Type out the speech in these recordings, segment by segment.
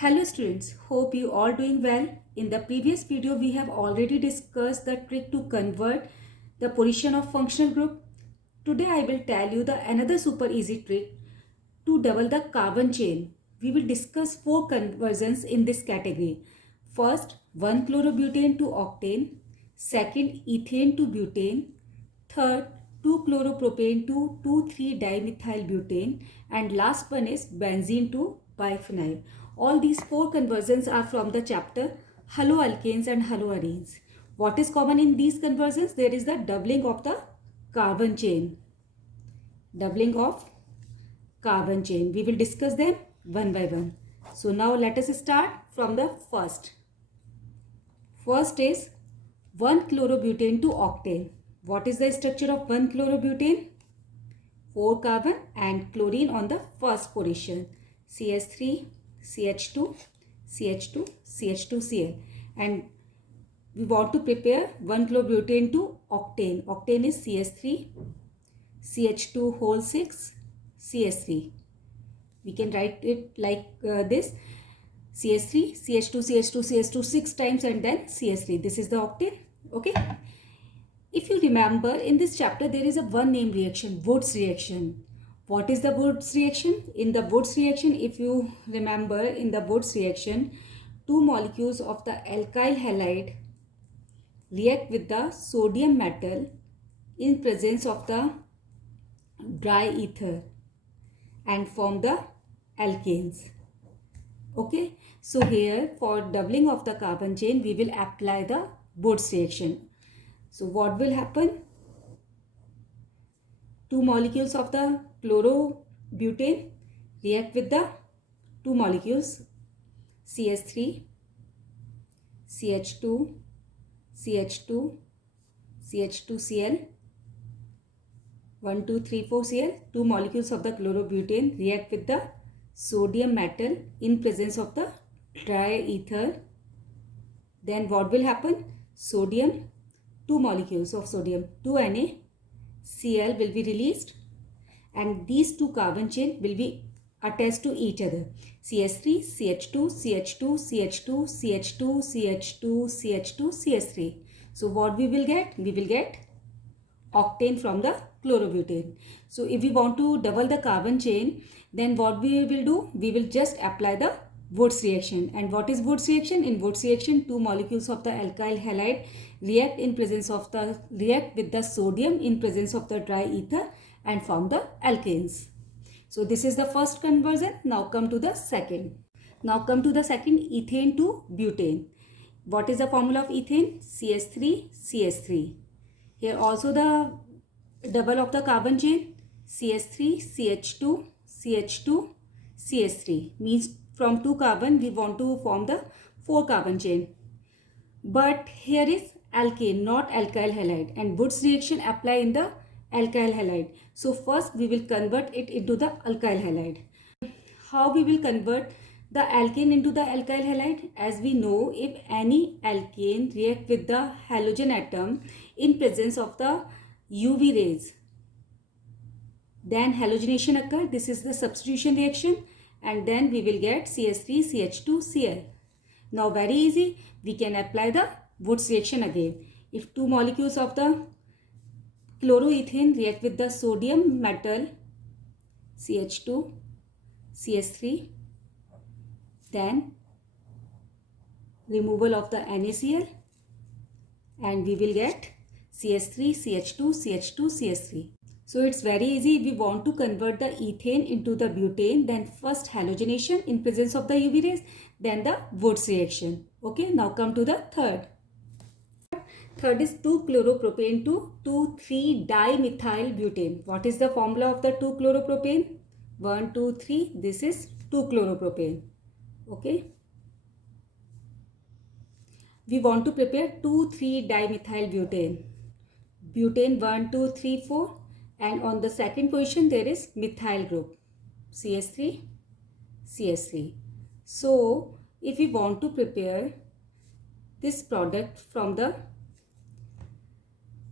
Hello students, hope you all doing well. In the previous video we have already discussed the trick to convert the position of functional group. Today I will tell you the another super easy trick to double the carbon chain. We will discuss 4 conversions in this category. First, 1-chlorobutane to octane. Second, ethane to butane. Third, 2-chloropropane to 2,3-dimethylbutane. And last one is benzene to biphenyl. All these 4 conversions are from the chapter haloalkanes and haloarenes. What is common in these conversions? There is the doubling of the carbon chain. Doubling of carbon chain. We will discuss them one by one. So now let us start from the first. First is 1-chlorobutane to octane. What is the structure of 1-chlorobutane? 4 carbon and chlorine on the first position. CH3, CH2, CH2, CH2Cl. And we want to prepare 1-chlorobutane to octane. Octane is CH3, CH2 whole 6, CH3. We can write it like this. CH3, CH2, CH2, CH2 6 times and then CH3. This is the octane. Okay. If you remember, in this chapter there is a one name reaction, Wurtz reaction. What is the Wurtz reaction? In the Wurtz reaction, if you remember, in the Wurtz reaction, two molecules of the alkyl halide react with the sodium metal in presence of the dry ether and form the alkanes. Okay, so here for doubling of the carbon chain, we will apply the Wurtz reaction. So what will happen? Two molecules of the chlorobutane react with the two molecules CH3, CH2, CH2, CH2Cl, 1, 2, 3, 4 Cl. Two molecules of the chlorobutane react with the sodium metal in presence of the dry ether. Then what will happen? Sodium, two molecules of sodium, 2NaCl will be released and these two carbon chain will be attached to each other. CH3, CH2, CH2, CH2, CH2, CH2, CH2, CH3. So what we will get? We will get octane from the chlorobutane. So if we want to double the carbon chain, then what we will do? We will just apply the Wurtz reaction. And what is Wurtz reaction? In Wurtz reaction, two molecules of the alkyl halide react with the sodium in presence of the dry ether and form the alkanes. So this is the first conversion. Now come to the second. Ethane to butane. What is the formula of ethane? CH3, CH3. Here also the double of the carbon chain, CH3, CH2, CH2, CH3. Means from 2 carbon we want to form the 4 carbon chain. But here is alkane, not alkyl halide, and Wurtz reaction apply in the alkyl halide. So first we will convert it into the alkyl halide. How we will convert the alkane into the alkyl halide? As we know, if any alkane react with the halogen atom in presence of the UV rays, then halogenation occur. This is the substitution reaction and then we will get CH3, CH2, Cl. Now very easy, we can apply the Wurtz reaction again. If two molecules of the chloroethane react with the sodium metal CH2, CH3, then removal of the NaCl and we will get CH3, CH2, CH2, CH3. So it's very easy. We want to convert the ethane into the butane, then first halogenation in presence of the UV rays, then the Wurtz reaction. Okay, now come to the third. Third is 2-chloropropane to 2,3-dimethylbutane. What is the formula of the 2-chloropropane? 1, 2, 3. This is 2-chloropropane. Okay. We want to prepare 2,3-dimethylbutane. Butane 1, 2, 3, 4. And on the second position there is methyl group. CH3, CH3. So if we want to prepare this product from the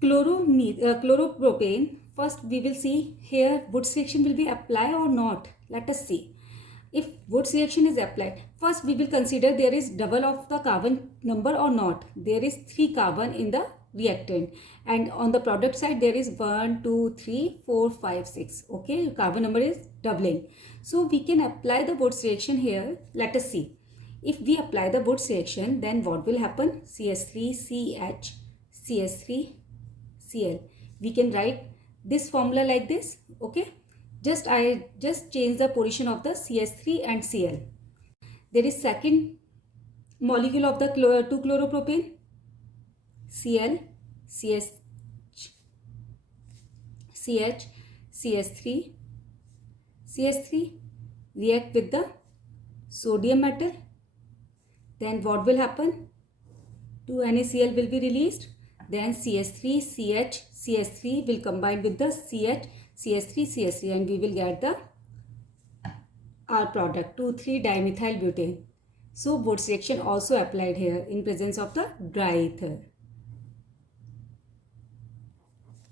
chloropropane, first we will see here Wurtz reaction will be applied or not. Let us see. If Wurtz reaction is applied, first we will consider there is double of the carbon number or not. There is 3 carbon in the reactant, and on the product side there is 1, 2, 3, 4, 5, 6. Okay, carbon number is doubling. So we can apply the Wurtz reaction here. Let us see. If we apply the Wurtz reaction, then what will happen? CS3CH, CS3Cl. We can write this formula like this. Okay. I just change the position of the CS3 and Cl. There is second molecule of the 2-chloropropane, Cl, CS, CH, CS3, CS3 react with the sodium metal. Then what will happen? 2 NaCl will be released. Then CS3, CH, CS3 will combine with the CH, CS3, CS3, and we will get the our product 2,3-dimethyl butane. So Wurtz reaction also applied here in presence of the dry ether.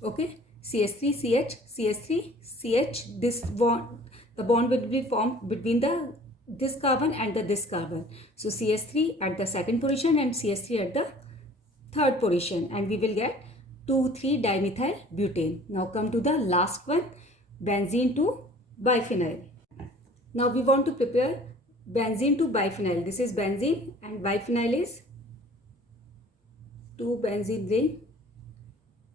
Okay, CS3CH, CS3CH, this bond, the bond will be formed between this carbon and this carbon. So CS3 at the second position and CS3 at the third position, and we will get 2,3-dimethyl butane. Now come to the last one, benzene to biphenyl. Now we want to prepare benzene to biphenyl. This is benzene and biphenyl is 2 benzene ring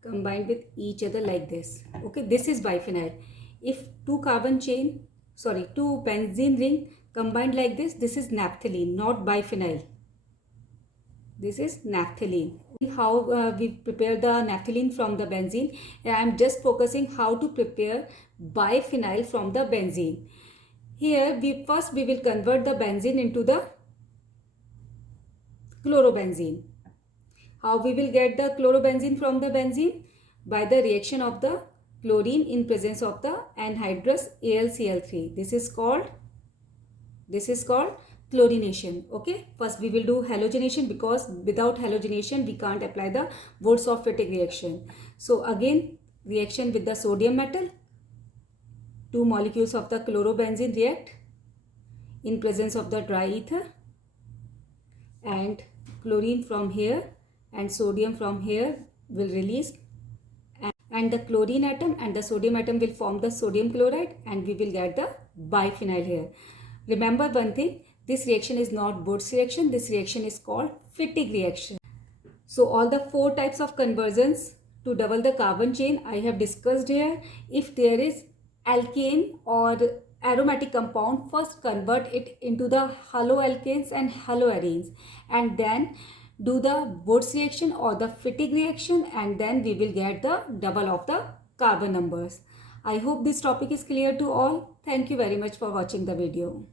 combined with each other like this. Okay, this is biphenyl. If 2 benzene ring combined like this is naphthalene, not biphenyl. This is naphthalene. How we prepare the naphthalene from the benzene. I am just focusing how to prepare biphenyl from the benzene. Here we will convert the benzene into the chlorobenzene. How we will get the chlorobenzene from the benzene? By the reaction of the chlorine in presence of the anhydrous AlCl3. This is called chlorination. Okay, first we will do halogenation, because without halogenation we can't apply the Wurtz-Fittig reaction. So again, reaction with the sodium metal, 2 molecules of the chlorobenzene react in presence of the dry ether, and chlorine from here and sodium from here will release, and the chlorine atom and the sodium atom will form the sodium chloride, and we will get the biphenyl here. Remember one thing, this reaction is not Wurtz reaction, this reaction is called Fittig reaction. So all the 4 types of conversions to double the carbon chain I have discussed here. If there is alkane or aromatic compound, first convert it into the haloalkanes and haloarenes, and then do the Wurtz reaction or the Fittig reaction, and then we will get the double of the carbon numbers. I hope this topic is clear to all. Thank you very much for watching the video.